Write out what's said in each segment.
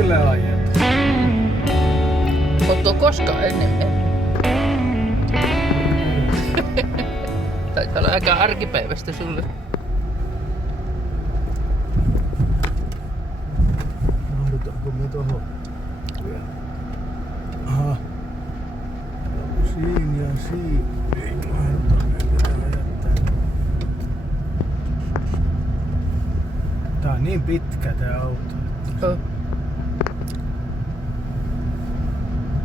silleen ajetaan. Ootko koskaan ennen mennyt? Taitaa olla aika arkipäivästä sulle. Mahdutaanko me tohon vielä? Aha. Siinä ja siinä. Ei mahduta, me pitää jättää. Tää on niin pitkä tää auto. Oh.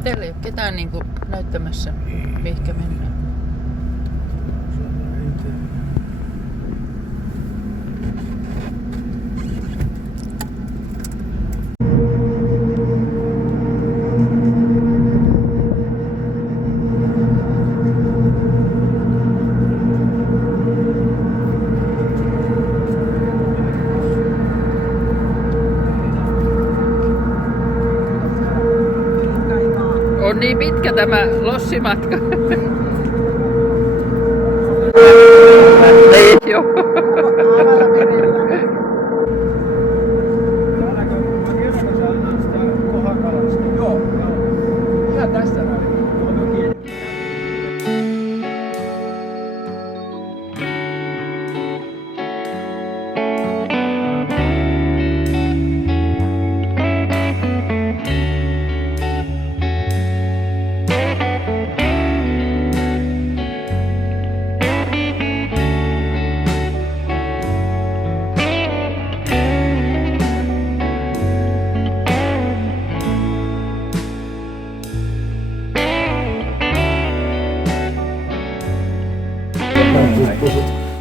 Täällä ei ole ketään niinku näyttämässä, mihinkä mennään. On niin pitkä tämä lossimatka. Ei joo. Täälläkö Makerassa annan sitä kohakalasta? Joo. Ihan tässä näin.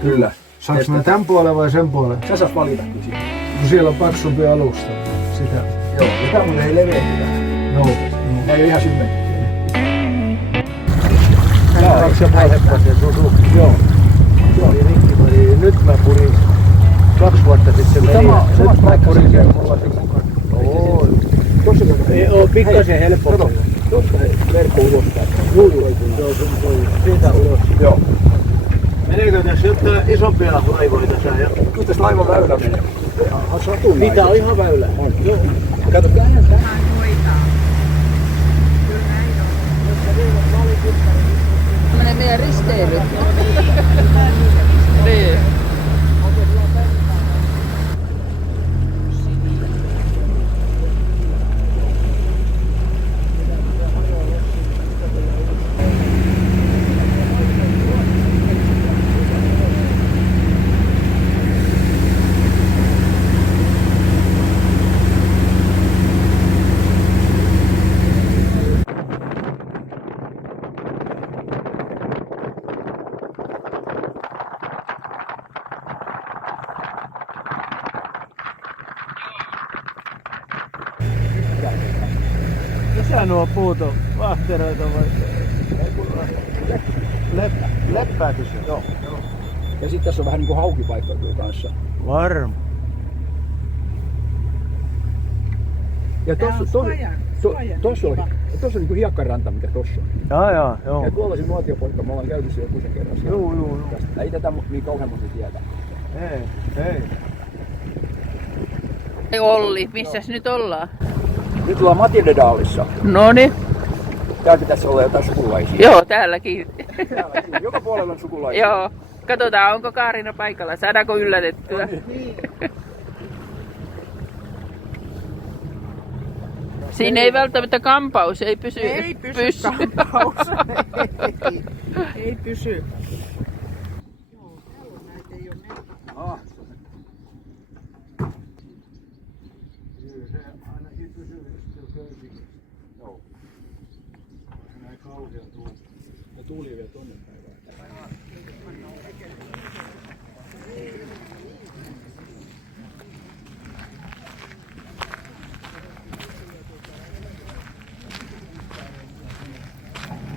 Kyllä. Saanko mä tän puolen vai sen puolen? Sä saat valita kyllä. Kun siellä on paksumpi alusta. Sitä. Joo, ja tää muuten ei leveä kyllä. Joo. Ei ole ihan symmetrisiä. Joo. Joo, ja rikki meni. Nyt mä purin 2 vuotta sitten meni. Samassa paikassa siellä mulla se mukana. Oo. Tossa Ei oo pikkasen helppo. Tossa verkko ulos täältä. Siitä ulos. Joo. Meneekö tässä jotain isompia laivoja tässä? Kyllä tässä laivan väylä menee. Mitä on ihan väylä? On. Joo. Kato, tää. Tämmönen meidän risteily. Niin. Missä nuo puut on? Vahteroita vai? Leppääkö se? Joo. Ja sit tässä on vähän niinku haukipaikka tuo kanssa. Varma. Ja tossa on niinku hiekkaranta, mikä tossa on. Joo. Ja tuolla se nuotiopoikka, me ollaan käyty siellä jokuisen kerran. Joo. Ei tätä niin kauhean monta tietä. Ei. Ei Olli, missäs nyt ollaan? Nyt ollaan Matildedaalissa. Noni. Täällä pitäisi olla jotain sukulaisia. Joo, täälläkin. Täälläkin. Joka puolella on sukulaisia. Joo. Katsotaan, onko Kaarina paikalla. Saadaanko yllätettyä? Siinä ei välttämättä kampaus, ei pysy. Ei pysy kampaus. Ei pysy. Joo, täällä on näitä ei ole Ah. Se ainakin pysyy köysikin. Joo. Näin kauhea tuuli. Ja tuuli vielä tonne päivään.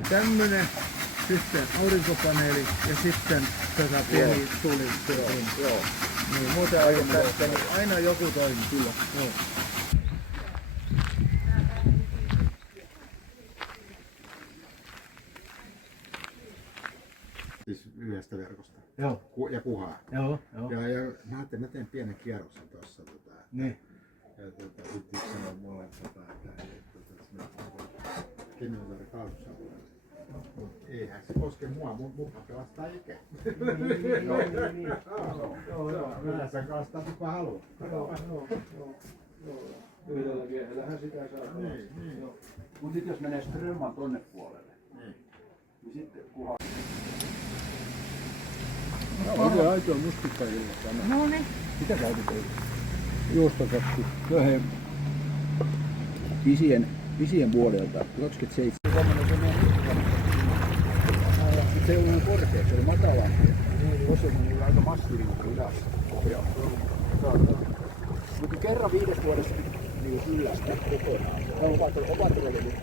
Tämmönen, sitten aurinkopaneeli ja sitten pieni tuli. Joo. Niin, muuten aina joku toimii. Kyllä. Joo. Siis yhdestä verkosta. Joo. Ja kuhaa. Joo. Ja mä teen pienen kierroksen tuossa. Niin. Ja sitten yksi sanoi mulle, että Kemijoen kaupunkiseudulla. Eihän se koske mua, mun pelastaa ikä. Joo. Mä sen kanssa kuka haluaa. Yhdellä miehellähän sitä saa. Niin. Mut sit jos menee Strömman tonne puolelle, niin sitten kunhan... Oikein aitoa mustikkailma tämä. No niin. Mitä käytit? Juustokakku. Joo hei. Pisien puolelta. 27. Se ei ollut korkea, se oli matalampi. Tuossa on aika massiivinen ylhäällä. Mutta kerran 5 vuodessa niin yllästä kokonaan. Ne ovat ruvennut.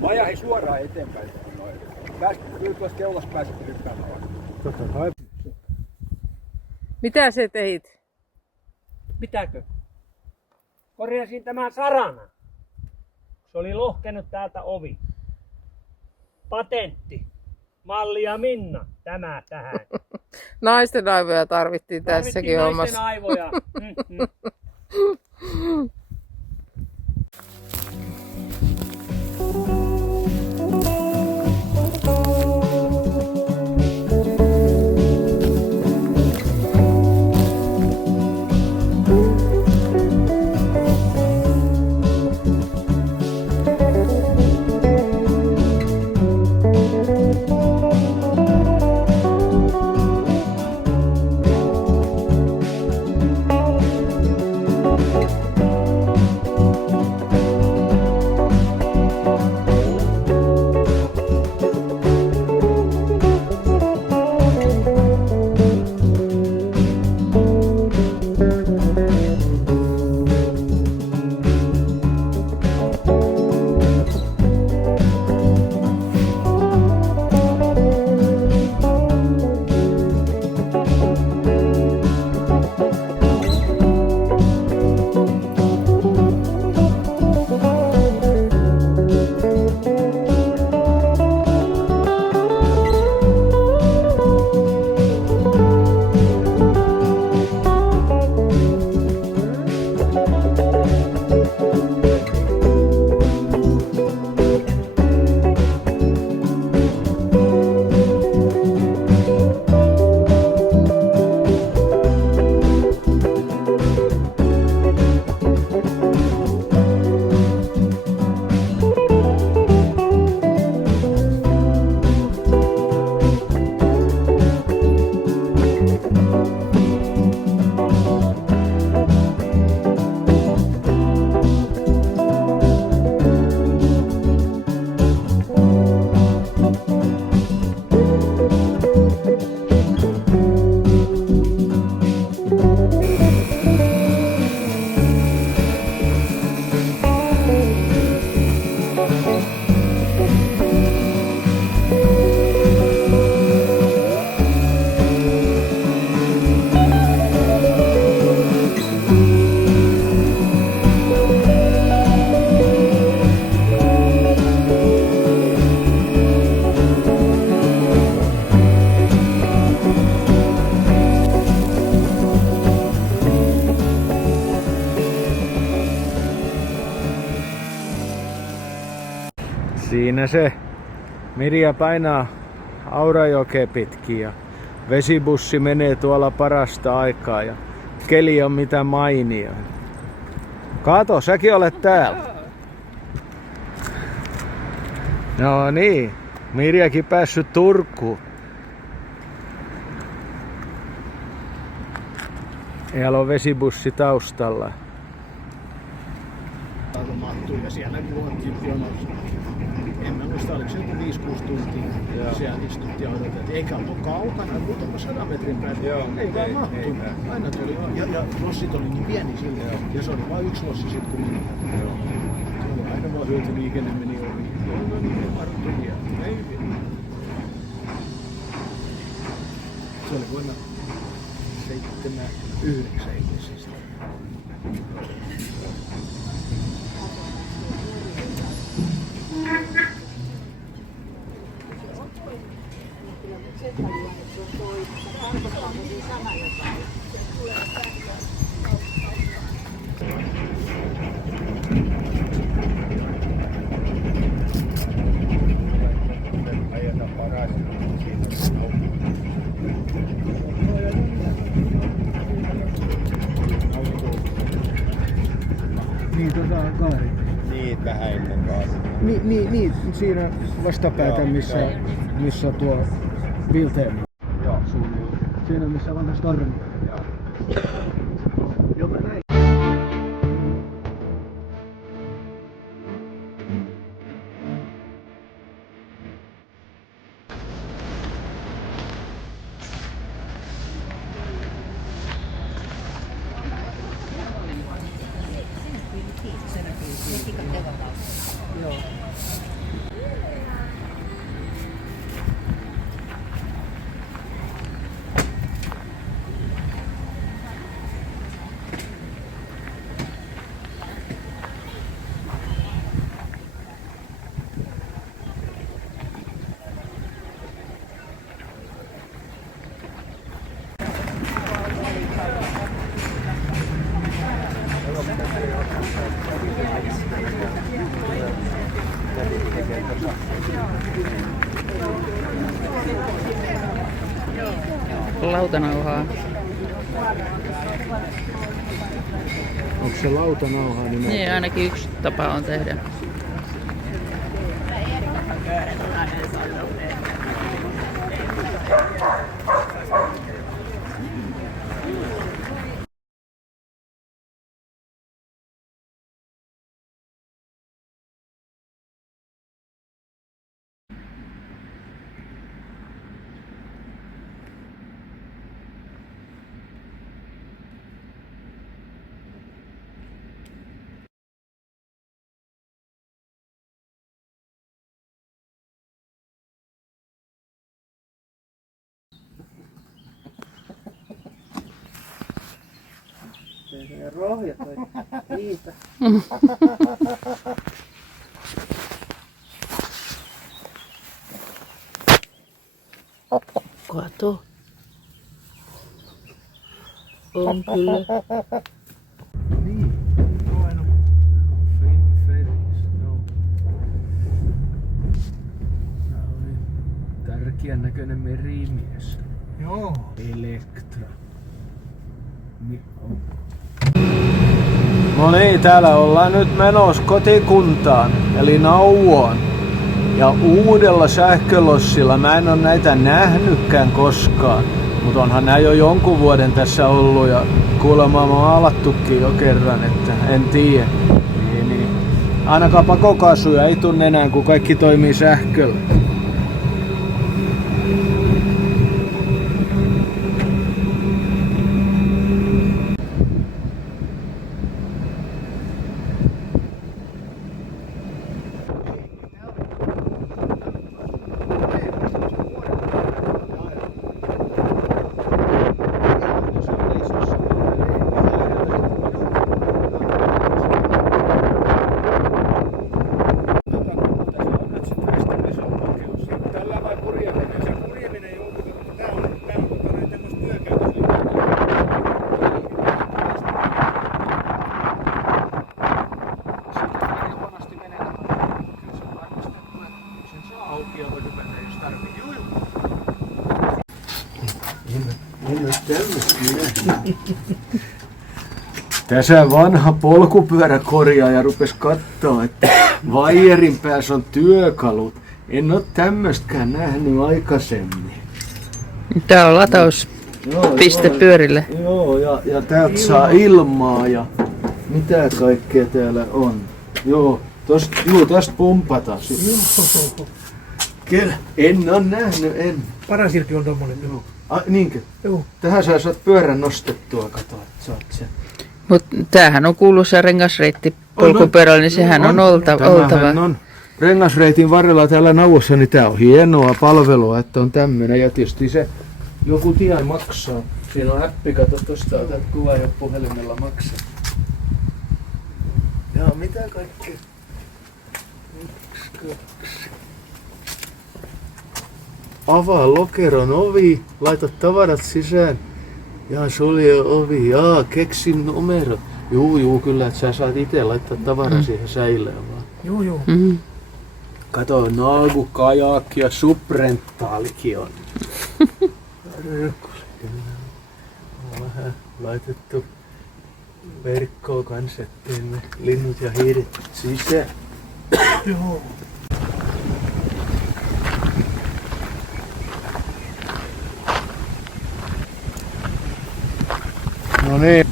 Maja ei suoraan eteenpäin. Kyllä tuossa keulassa pääset hyppäämään. Mitä sä teit? Mitäkö? Korjasin tämän sarana. Se oli lohkenut täältä ovi. Patentti. Malli ja Minna. Tämä tähän. Naisten aivoja tarvittiin tässäkin naisten hommassa. aivoja. Siinä se. Mirja painaa Aurajokea pitkin ja vesibussi menee tuolla parasta aikaa ja keli on mitä mainio. Kato, säkin olet täällä. No niin, Mirjakin päässyt Turkuun. Siellä on vesibussi taustalla. Mahtui ja siellä luottiin jonossa. En mä muista, oliko se joku 5-6 tuntia. Siellä istuttiin ja odotettiin. Eikä ollut kaukana, muutama 100 metrin päästä. Ei vaan mahtu. Aina tuli. Ja lossit oli niin pieni siltä. Ja se oli vain yksi lossi sit kun meni. Aina vaan hyötyliikenne meni ohi. No niin, varttuja. Ei vielä. Se oli vuonna 79 siis. Niin, Kaari. Niin, vähän ennen kanssa. Niin, siinä vastapäätä, missä tuo Bilteemi. Joo. Siinä missä vanha Stormi. Joo, mä näin. Lautanauhaa. Onko se lautanauha nimeltä? Niin, ainakin yksi tapa on tehdä. Rohjat vai? Niitä. Kato. On kyllä. Niin. Joo, Ferris. Joo. Tää oli tärkeän näköinen merimies. Joo. Elektra. No niin, täällä ollaan nyt menossa kotikuntaan, eli Nauvoon. Ja uudella sähkölossilla, mä en oo näitä nähnytkään koskaan. Mutta onhan nää jo jonkun vuoden tässä ollut ja kuulemma maalattukin jo kerran, että en tiedä. Niin. Ainakaan pakokaasuja ei tunne enää, kun kaikki toimii sähköllä. Tässä vanha polkupyöräkorjaaja rupesi kattoo, että vaijerin päässä on työkalut. En ole tämmöstäkään nähnyt aikaisemmin. Tää on latauspiste pyörille. Joo, ja täältä saa ilmaa ja mitä kaikkea täällä on. Joo, tästä pumpataan sitten. En ole nähnyt, en. Paras irti on tommonen. Niinkö? Joo. Tähän sä saat pyörän nostettua, kato, että saat sen. Mut tämähän on kuuluisa rengasreitti polkupyörällä, niin sehän on oltava. Tämähän on rengasreitin varrella täällä Nauvossa, niin tää on hienoa palvelua, että on tämmönen. Ja tietysti se joku tie maksaa. Siinä on appi, kato tosta, otat kuvaa ja puhelimella maksaa. Ja mitä kaikkea? 1, 2. avaa lokeron ovi, laita tavarat sisään. Ja sulje ovi, keksin numero. Juu, kyllä, että sä saat itse laittaa tavaran siihen säilöön vaan. Juu. Kato, Nagu, kajak ja subrentaalikin on. On vähän laitettu verkkoon kanssa, ettei me linnut ja hiiret sisään. Joo. No niin.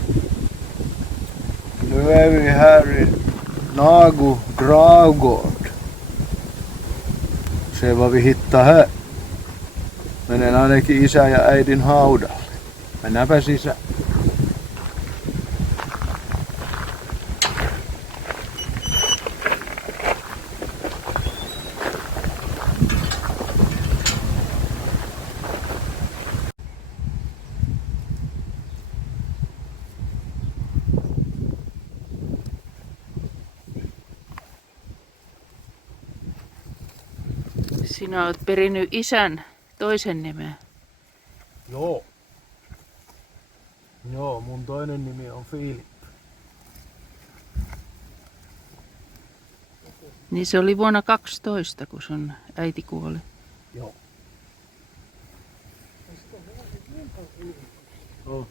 Nu är vi här i Nagu gravgård. Se vad vi hittar här. Menen ainakin isä ja äidin haudalle. Mennäänpä sisään. Sinä olet perinnyt isän toisen nimen. Joo. Joo, mun toinen nimi on Filip. Niin se oli vuonna 12, kun sun äiti kuoli. Joo. Oh.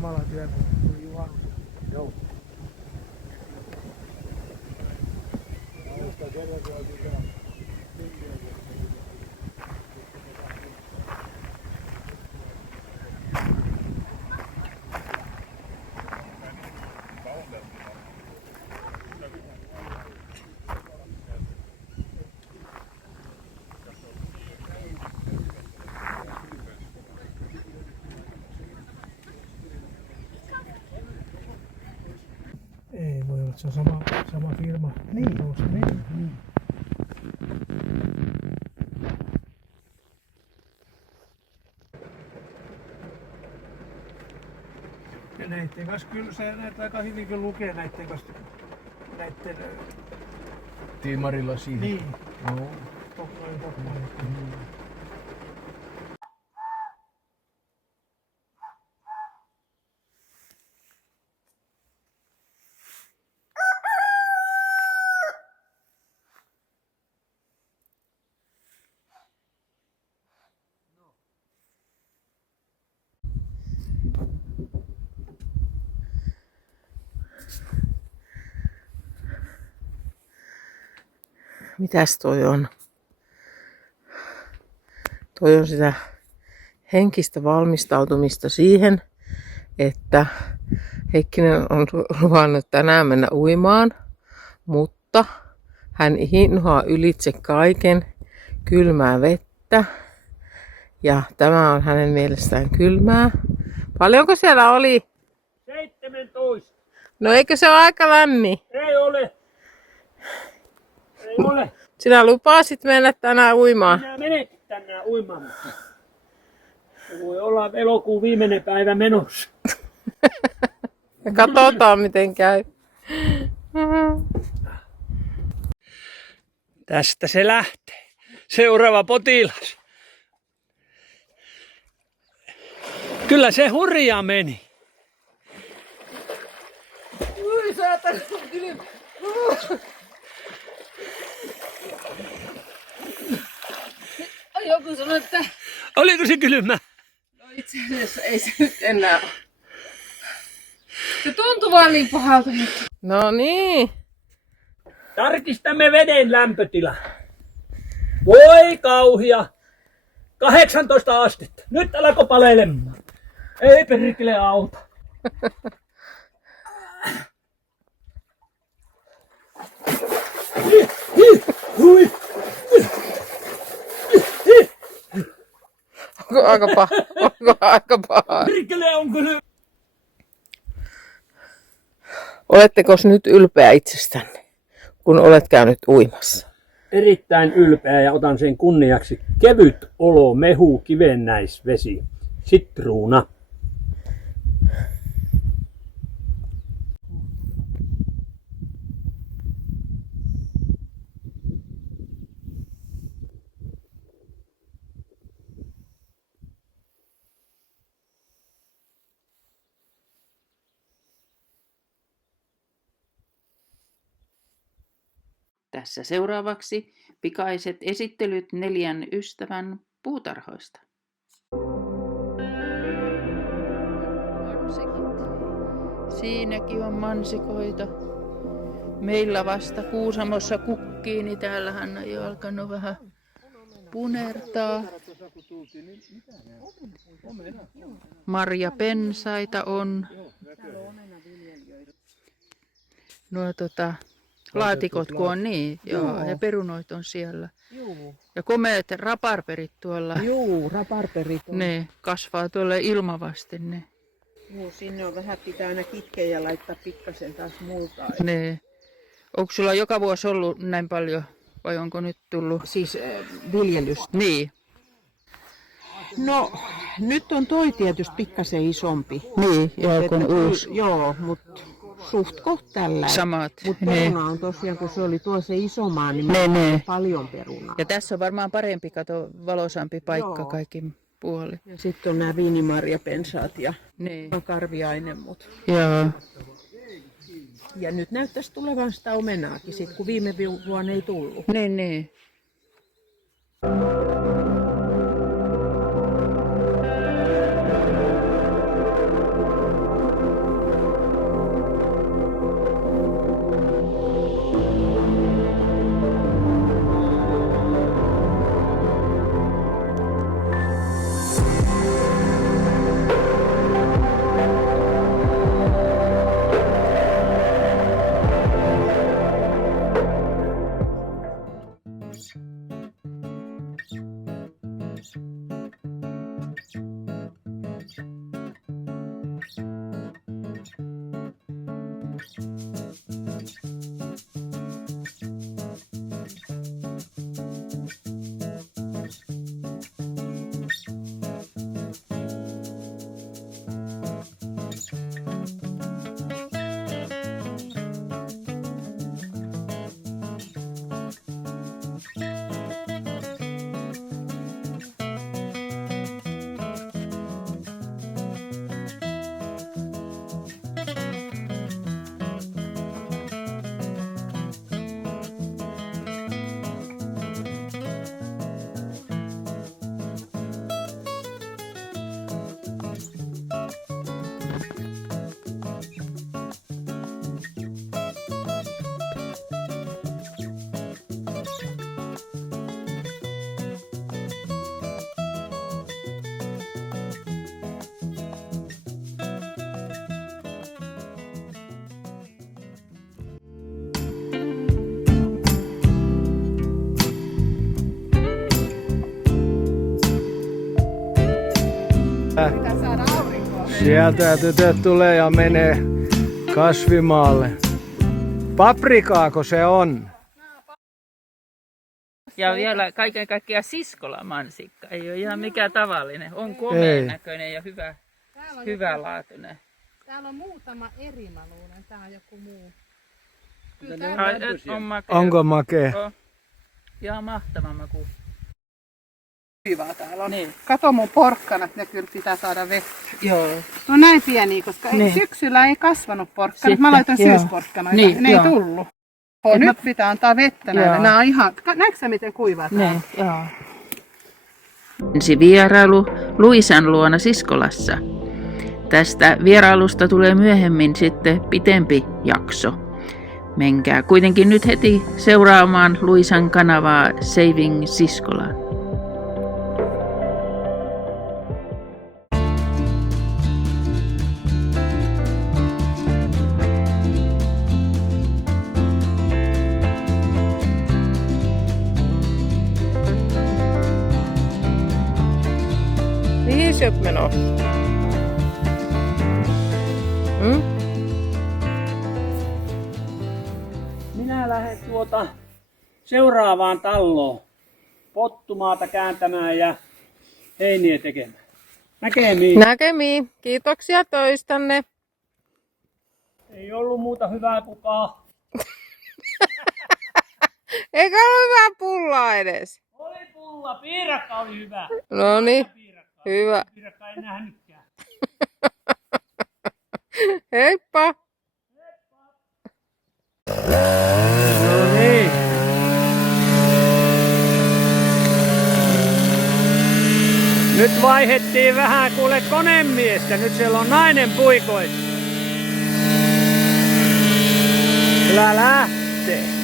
Samalla työn kun tuli juhannus. Joo. Ei voi olla, että se on sama firma. Niin. Ja näitten kanssa kyllä se näitä aika hyvin kyllä lukee näitten kanssa. Näitten... Tiimarilla siihen. Niin. Joo. Tokkoin. Mitäs toi on? Toi on sitä henkistä valmistautumista siihen, että Heikkinen on luvannut tänään mennä uimaan, mutta hän inhoaa ylitse kaiken kylmää vettä. Ja tämä on hänen mielestään kylmää. Paljonko siellä oli? 17. No eikö se ole aika lämmin? Ei ole. Ei ole. Sinä lupasit mennä tänään uimaan. Minä menenkin tänään uimaan, mutta se voi olla elokuun viimeinen päivä menossa. Ja katsotaan miten käy. Tästä se lähtee. Seuraava potilas. Kyllä se hurjaa meni. Ui saatana, joku sanoi, että Oliko se kylmä? no itse asiassa ei se nyt enää ole. Se tuntuu vaan niin pahalta. No niin. Tarkistamme veden lämpötila. Voi kauhia. 18 astetta. Nyt alkoi palelemaan. Ei perkele auta. Onko aika paha? Onko aika paha? Perkele on kyllä. Oletteko nyt ylpeä itsestänne, kun olet käynyt uimassa? Erittäin ylpeä ja otan sen kunniaksi kevyt olo mehu kivennäisvesi. Sitruuna. Tässä seuraavaksi pikaiset esittelyt 4 ystävän puutarhoista. Mansikit. Siinäkin on mansikoita. Meillä vasta Kuusamossa kukkii, niin täällähän on jo alkanut vähän punertaa. Marjapensaita on. Nuo laatikot kun on niin, joo, ja perunoit on siellä. Juu. Ja komeat raparperit tuolla. Juu, raparperit on. Ne kasvaa tuolle ilmavasti ne. Juu, sinne on vähän pitää aina kitkeä ja laittaa pikkasen taas multaa. Ne. Onko sulla joka vuosi ollut näin paljon vai onko nyt tullut? Siis viljelystä. Niin. No, nyt on toi tietysti pikkasen isompi. Niin, joo, kun Että uusi. Joo, mutta suht koht tällä. Samat. Mutta Ne. peruna on tosiaan, kun se oli tuolla se isomaa, niin Ne, meillä ne. on paljon perunaa. Ja tässä on varmaan parempi, kato, valoisampi paikka Joo. kaikin puoli. Ja sitten on nämä viinimarjapensaat ja Niin. karviainen. Joo. Ja nyt näyttäisi tulevan sitä omenaakin, sit, kun viime vuonna ei tullut. Niin, niin. Sieltä tytöt tulee ja menee kasvimaalle. Paprikaako se on? Ja vielä kaiken kaikkiaan siskolamansikka. Ei ole ihan mikä tavallinen. On komeen näköinen ja hyvälaatuinen. Täällä on muutama eri, mä luulen. Tää on joku muu. On makea. Onko makea? On. Ihan mahtava maku. Hyvä täällä on. Niin. Kato mun porkkanat, ne kyllä pitää saada vettä. Joo. No näin pieniä, koska Niin. syksyllä ei kasvanut porkkanat. Sitten, Mä laitoin joo. syysporkkanoita, Niin, ne joo. ei tullut. Nyt pitää antaa vettä näille. Joo. Nämä on ihan, näetkö sä miten kuivaa tää on? Niin, joo. Ensi vierailu Luisan luona Siskolassa. Tästä vierailusta tulee myöhemmin sitten pitempi jakso. Menkää kuitenkin nyt heti seuraamaan Luisan kanavaa Saving Siskola. Mihin sä oot menossa? Minä lähden seuraavaan talloon. Pottumaata kääntämään ja heiniä tekemään. Näkemiin. Näkemiin. Kiitoksia töistänne. Ei ollut muuta hyvää kuin Eikä ollut hyvää pullaa edes. Oli pulla, piirakka oli hyvä. No niin, hyvä. Piirakka en nähnytkään. Heippa. No niin. Nyt vaihettiin vähän kuule konemiestä. Nyt siellä on nainen puikoissa. Kyllä lähtee.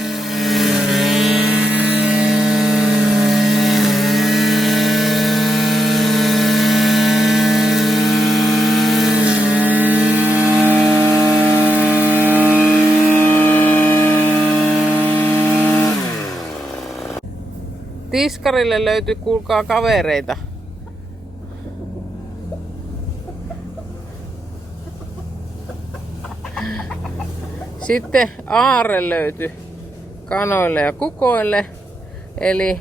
Tiskarille löytyi, kuulkaa, kavereita. Sitten aarre löytyi kanoille ja kukoille. Eli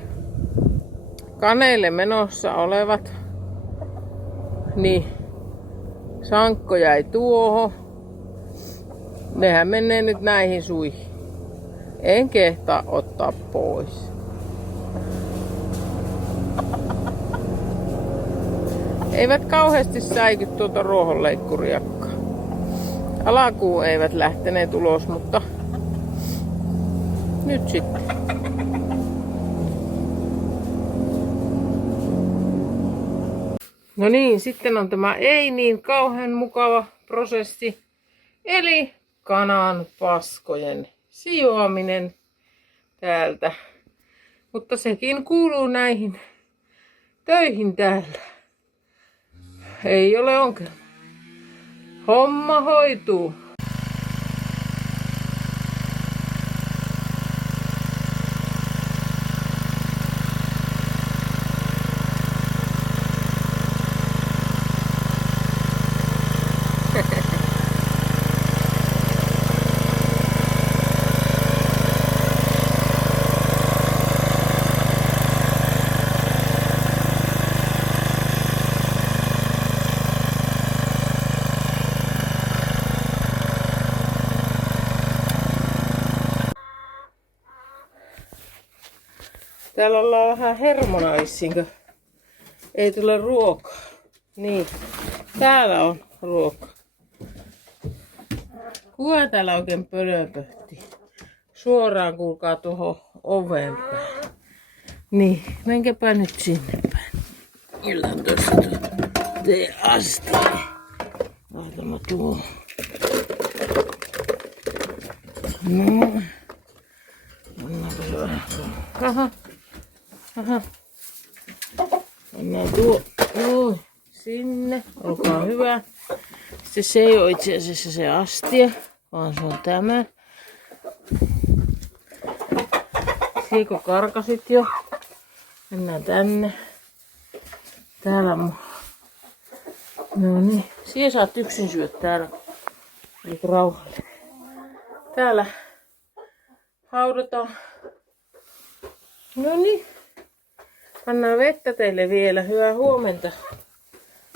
kaneille menossa olevat. Niin sankko jäi tuohon. Nehän menee nyt näihin suihin. En kehtaa ottaa pois. Eivät kauheasti säiky tuota ruohonleikkuriakaan. Alakuun eivät lähteneet ulos, mutta nyt sitten. No niin, sitten on tämä ei niin kauhean mukava prosessi. Eli kanan paskojen sijoaminen täältä. Mutta sekin kuuluu näihin töihin täällä. Ei ole ongelma. Homma hoituu. Täällä ollaan vähän hermona vissiinkö. Ei tule ruokaa. Niin, täällä on ruoka. Kuka täällä oikein pölöpöhti? Suoraan kuulkaa tuohon oven päälle. Niin, menkääpä nyt sinne päin. Kyllä on tuossa tee asti. Laitamme tuohon. No. Aha. Aha. Mennään noin sinne. Olkaa hyvä. Sitten se ei ole itse asiassa se astia, vaan se on tämä. Siiko karkasit jo? Mennään tänne. Täällä on. No niin. Siihen saat yksin syödä täällä. Eli rauhallinen. Täällä haudataan. No niin. Pannaan vettä teille vielä. Hyvää huomenta.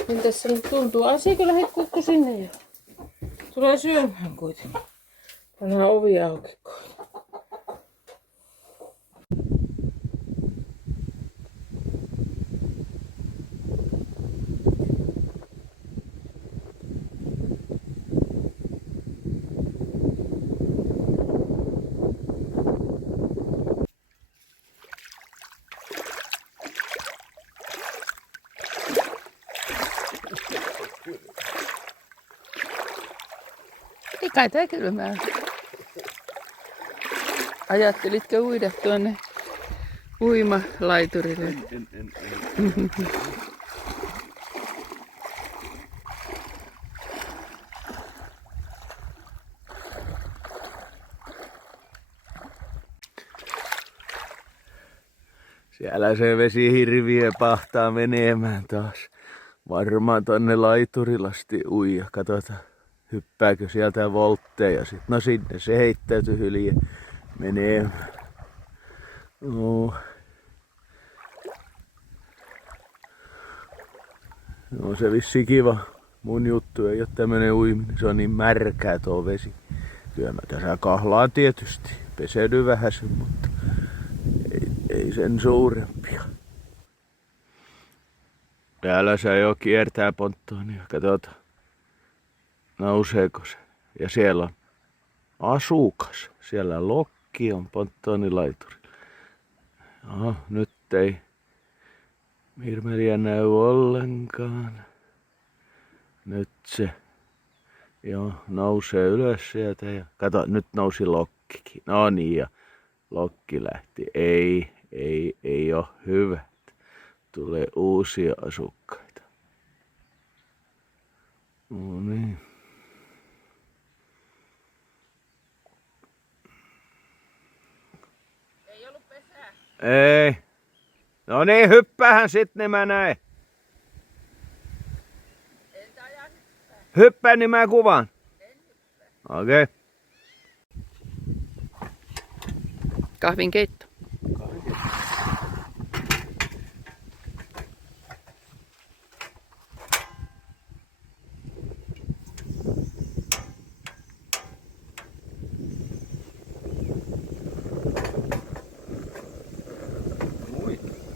Miltä tässä nyt tuntuu? Ai siikö lähdet kukku sinne jo? Tulee syömään kuitenkin. Pannaan ovi auki. Ei kai tää kylmää. Ajattelitko uida tuonne uimalaiturille? En. Siellä se vesihirviö pahtaa menemään taas. Varmaan tonne laiturilasti uija. Katsotaan, hyppääkö sieltä voltteja sit. No sinne se heittäytyy hylje menee. No. No se vissi kiva. Mun juttu ei oo tämmönen uiminen. Se on niin märkää tuo vesi. Kyllä mä tässä kahlaan tietysti. Peseydy vähäsen, mutta ei sen suurempia. Täällä se jo kiertää ponttoonia. Katsotaan. Nouseeko se? Ja siellä on asukas. Siellä lokki on ponttoonilaituri. Aha, nyt ei mirmeliä näy ollenkaan. Nyt se nousee ylös sieltä ja kato, nyt nousi lokkikin. No niin, ja lokki lähti. Ei oo hyvä. Tulee uusia asukkaita. No niin. Ei ollut pesää. Ei. No niin, hyppäähän sit, niin mä näen. Entä aja hyppää? Hyppää, niin mä kuvaan. Okei. Okay. Kahvinkeitto.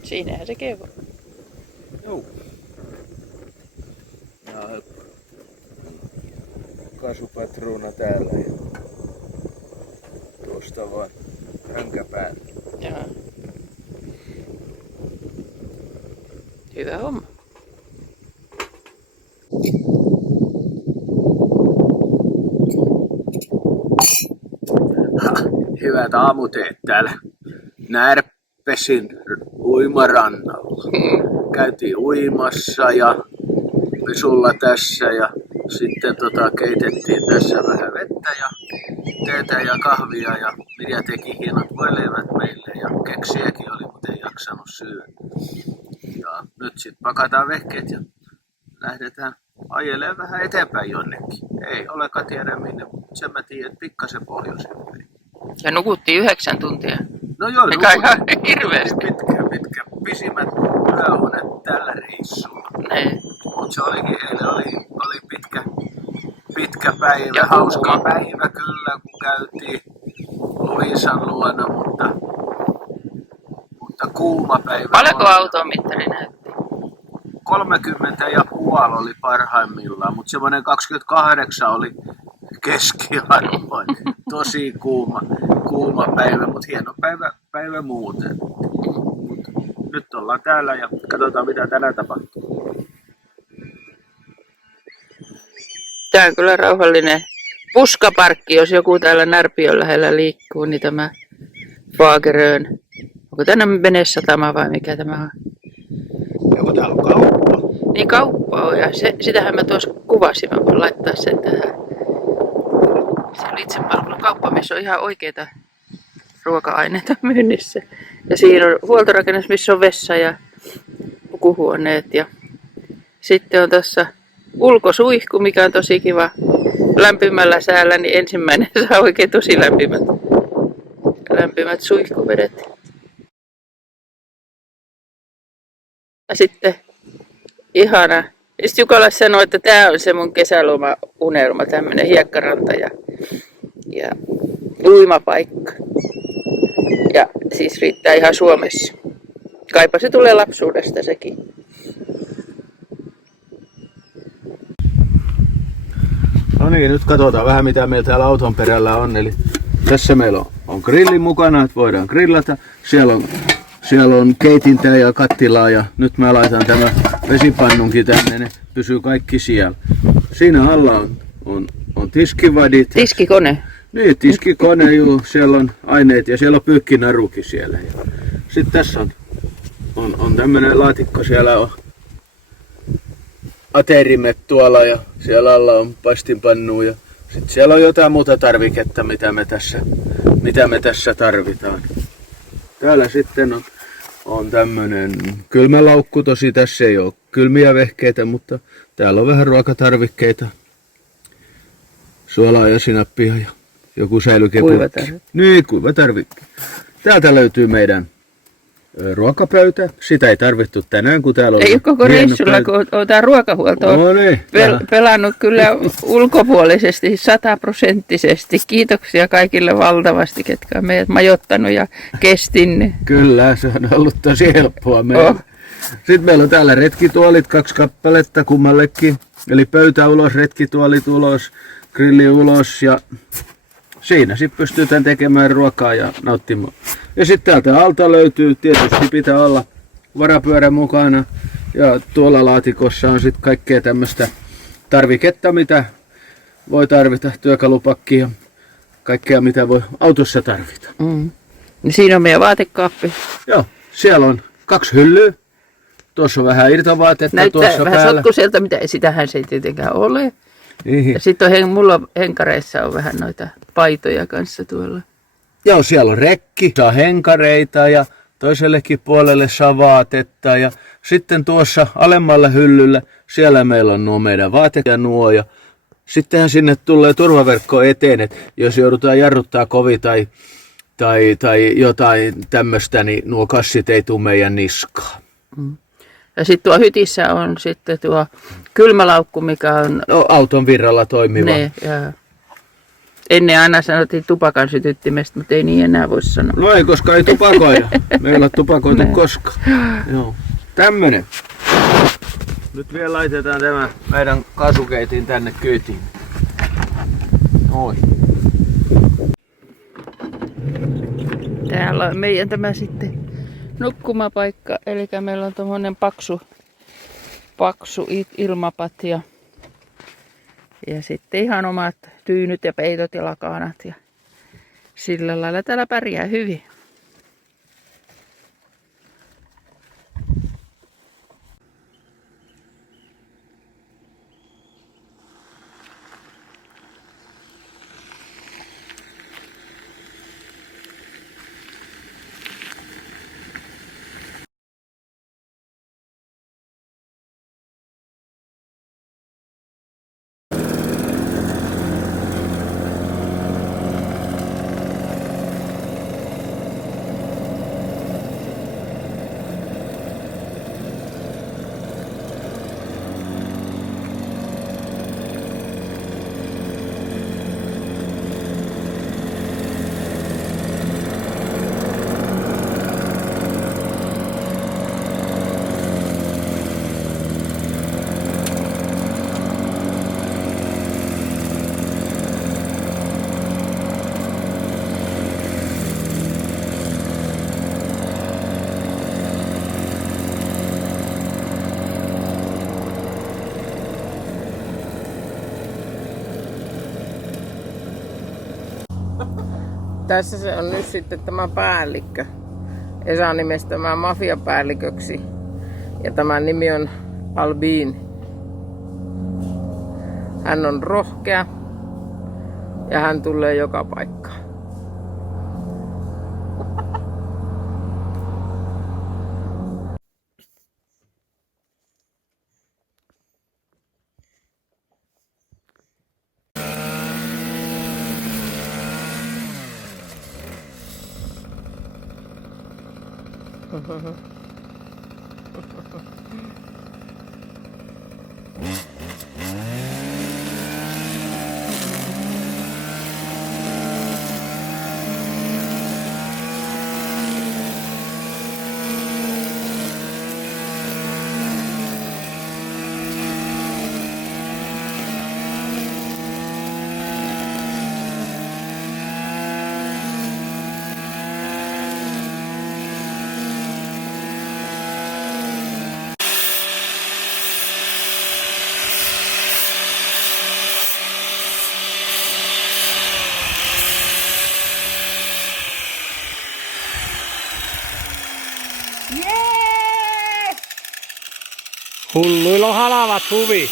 Siinähän se kevoo. Joo. Ja kasupatruuna täällä ja tuosta vaan ränkä päällä. Joo. Hyvä homma. Hyvät aamuteet täällä Närpesin uimarannalla. Käytiin uimassa ja Visulla tässä ja sitten keitettiin tässä vähän vettä ja teetä ja kahvia ja Mirja teki hienot voileivät meille ja keksiäkin oli, mutta ei jaksanut syödä. Ja nyt sitten pakataan vehkeet ja lähdetään ajelemaan vähän eteenpäin jonnekin. Ei olekaan tiedä minne, mutta sen mä tiedän, että pikkasen pohjoiseen. Ja nukuttiin 9 tuntia. No joo, Eikä ihan hirveästi. Pitkä. Pisimmät yöunet tällä reissulla. Niin. Mutta se olikin eilen oli pitkä päivä, Ja hauska kuuma. päivä kyllä, kun käytiin Luisan luona, mutta kuuma päivä. Paljonko oli. automittari näytti? 30,5 oli parhaimmillaan, mutta semmoinen 28 oli keskiarvoin. Tosi kuuma päivä, mutta hieno päivä muuten. Nyt ollaan täällä ja katsotaan mitä tänään tapahtuu. Tää on kyllä rauhallinen puskaparkki, jos joku täällä Närpiön lähellä liikkuu, niin tämä Fagerön. Onko tänne venesatama vai mikä tämä on? Joko täällä on kauppa? Niin kauppa on ja sitähän mä tuossa kuvasin, mä voin laittaa sen tähän. Se on itsepalvelukauppa, missä on ihan oikeita ruoka-aineita myynnissä. Ja siinä on huoltorakennus, missä on vessa ja pukuhuoneet. Ja sitten on tuossa ulkosuihku, mikä on tosi kiva. Lämpimällä säällä, niin ensimmäinen saa oikein tosi lämpimät suihkuvedet. Ja sitten ihana. Sitten Jukala sanoi, että tämä on se mun kesälomaunelma, tämmönen hiekkaranta ja ja uimapaikka. Ja siis riittää ihan Suomessa. Kaipa se tulee lapsuudesta sekin. No niin, nyt katsotaan vähän mitä meillä täällä auton perällä on. Eli tässä meillä on grilli mukana, että voidaan grillata. Siellä on keitintää ja kattilaa ja nyt mä laitan tämän vesipannunkin tänne, ne pysyy kaikki siellä. Siinä alla on tiskivadit. Tiskikone. Niin, tiskikone, juu, siellä on aineet ja siellä on pyykkinarukin siellä. Sitten tässä on tämmönen laatikko, siellä on aterimet tuolla ja siellä alla on paistinpannu ja sitten siellä on jotain muuta tarviketta, mitä me tässä tarvitaan. Täällä sitten on tämmönen kylmälaukku, tosi tässä ei ole kylmiä vehkeitä, mutta täällä on vähän ruokatarvikkeita. Suolaa ja sinappia ja joku säilykepurkki. Kuivatarvikkeet. Niin, kuivatarvikkeet. Täältä löytyy meidän ruokapöytä. Sitä ei tarvittu tänään, kun täällä on Ei ole koko reissulla, kun otetaan ruokahuoltoa. No niin, Pelannut kyllä ulkopuolisesti 100%. Kiitoksia kaikille valtavasti, ketkä on meidät majoittanut ja kestin. Kyllä, se on ollut tosi helppoa meillä. Oh. Sitten meillä on täällä retkituolit, 2 kappaletta kummallekin. Eli pöytä ulos, retkituolit ulos, grilli ulos ja siinä sitten pystytään tekemään ruokaa ja nauttimaan. Ja sitten täältä alta löytyy, tietysti pitää olla varapyörä mukana. Ja tuolla laatikossa on sitten kaikkea tämmöistä tarviketta, mitä voi tarvita, työkalupakki ja kaikkea mitä voi autossa tarvita. Mm. Siinä on meidän vaatekaappi. Joo, siellä on 2 hyllyä. Tuossa on vähän irtovaatetta Näyttää tuossa vähän päällä. sotkuiselta, mitä sitähän se ei tietenkään ole. Niin. Ja sitten mulla henkareissa on vähän noita paitoja kanssa tuolla. Joo, siellä on rekki, saa henkareita ja toisellekin puolelle saa vaatetta. Ja sitten tuossa alemmalla hyllyllä, siellä meillä on nuo meidän vaatteet ja nuo. Ja sittenhän sinne tulee turvaverkko eteen, että jos joudutaan jarruttaa kovin tai jotain tämmöistä, niin nuo kassit ei tule meidän niskaan. Mm. Ja sitten tuo hytissä on sitten tuo kylmälaukku, mikä on... No, auton virralla toimiva. Ne, ja ennen aina sanottiin tupakan sytyttimestä, mutta ei niin enää voi sanoa. No ei, koska ei tupakoida. Me ei ole tupakoitu koskaan. Joo. Tämmönen. Nyt vielä laitetaan tämä meidän kaasukeitin tänne kyytiin. Oi. Täällä on meidän tämä sitten nukkumapaikka, eli meillä on tommonen paksu ilmapatja. Ja sitten ihan omat tyynyt ja peitot ja lakanat. Ja sillä lailla täällä pärjää hyvin. Tässä se on nyt sitten tämä päällikkö. Esa nimesi tämän mafiapäälliköksi. Ja tämän nimi on Albin. Hän on rohkea. Ja hän tulee joka paikkaan. Hulluilla on halavat huvi.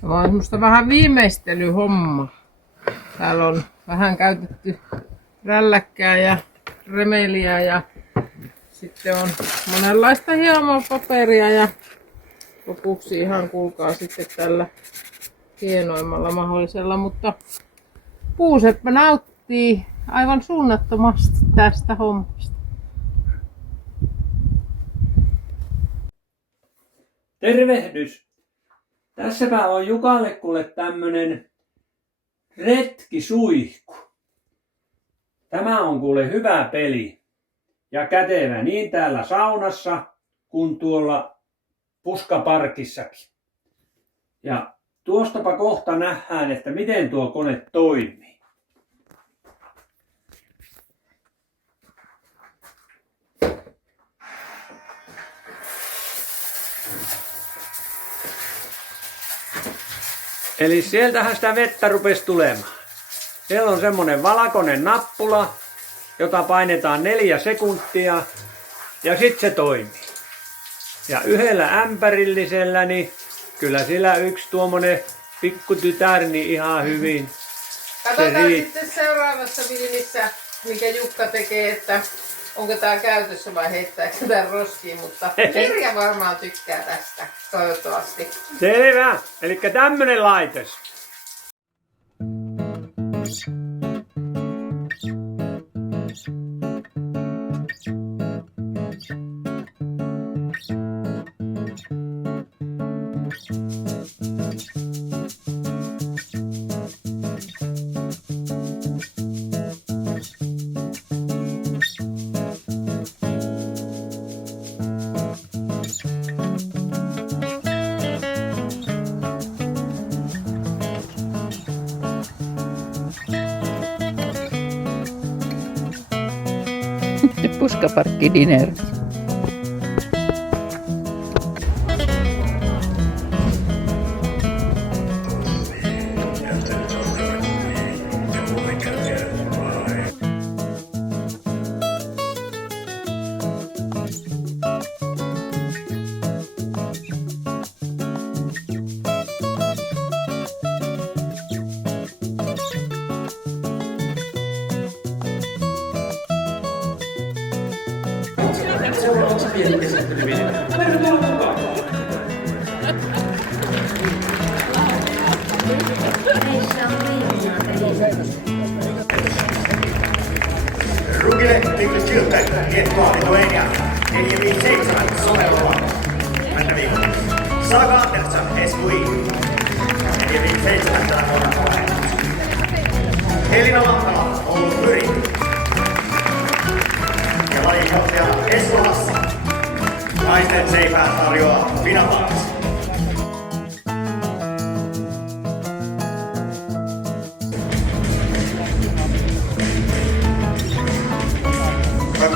Tämä on semmoista vähän viimeistelyhomma. Täällä on vähän käytetty rälläkkää ja remeliä ja sitten on monenlaista hiemopaperia ja lopuksi ihan kuulkaa sitten tällä hienoimmalla mahdollisella, mutta puuseppä nauttii aivan suunnattomasti tästä hommasta. Tervehdys! Tässäpä on Jukalle kuule tämmönen retkisuihku. Tämä on kuule hyvä peli ja kätevä niin täällä saunassa kuin tuolla puskaparkissakin. Ja tuostapa kohta nähdään, että miten tuo kone toimii. Eli sieltähän sitä vettä rupesi tulemaan. Siellä on semmonen valkoinen nappula, jota painetaan 4 sekuntia ja sitten se toimii. Ja yhdellä ämpärillisellä, niin kyllä sillä yksi tuommoinen pikkutytär niin ihan hyvin. Katsotaan sitten seuraavassa filmissä, mikä Jukka tekee, että onko tää käytössä vai heittääkö tää roskiin, mutta Mirja varmaan tykkää tästä, toivottavasti. Selvä. Eli tämmönen laitos. Puskaparkki diner. Rugile Tikkelstilpe, Liettua, Lituania, 457 Somelua, mennä viikolla. Saga Andersson, SQI, 457 Somelua. Helina Lahtala, Oulu Pyri. Ja lajinjohtaja Esko Hassi. Naisten seipää tarjoaa Finapax.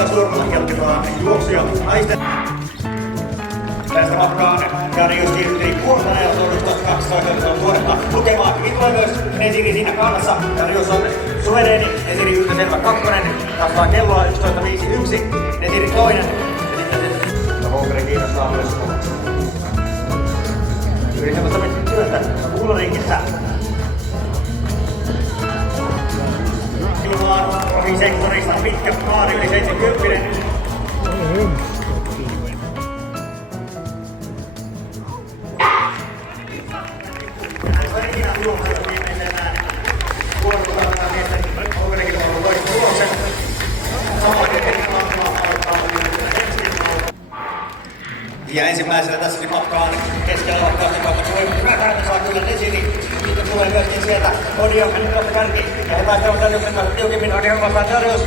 Suurella kelkkaa juoksuja naisten. Tästä matkaan Darius siirtyi Kuortana ja suoritus 12 vuotta lukemaan. Tulee myös Nesiri siinä kannassa. Darius on suvereeni. Nesiri yltäselvä kakkonen. Kasvaa kelloa 11.51. Nesiri toinen. Ja sitten Holmgren kiinnostaa myös. Yli semmoista metrin työtä kuulorinkissä. Ohi sektorista pitkä maari yli 70. Ja ensimmäisenä tässä matkaan keskellä vaikkaasti kautta Räkärä saa kyllä Nesiri. Sitten tulee myöskin sieltä Odio meni tuolta kärki. Ja he taistelevat Dariuksen kanssa tiukemmin. Odio vastaan Darius.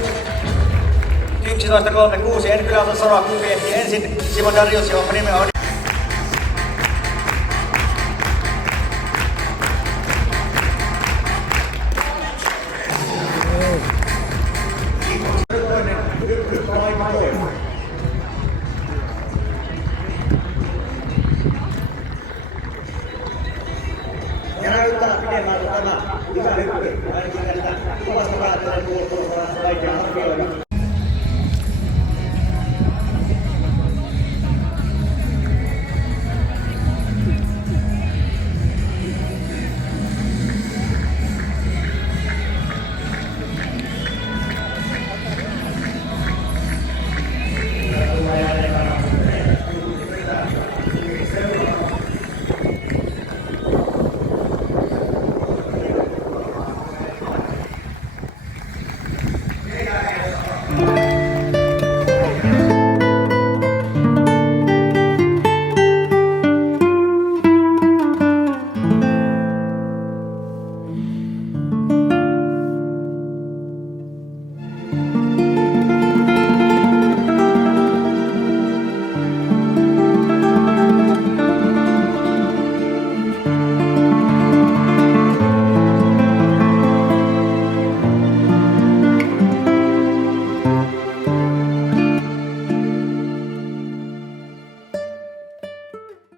11.36. En kyllä osaa sanoa kumpi ehti ensin. Simon Darius, jonka nimeä on. Arkeologia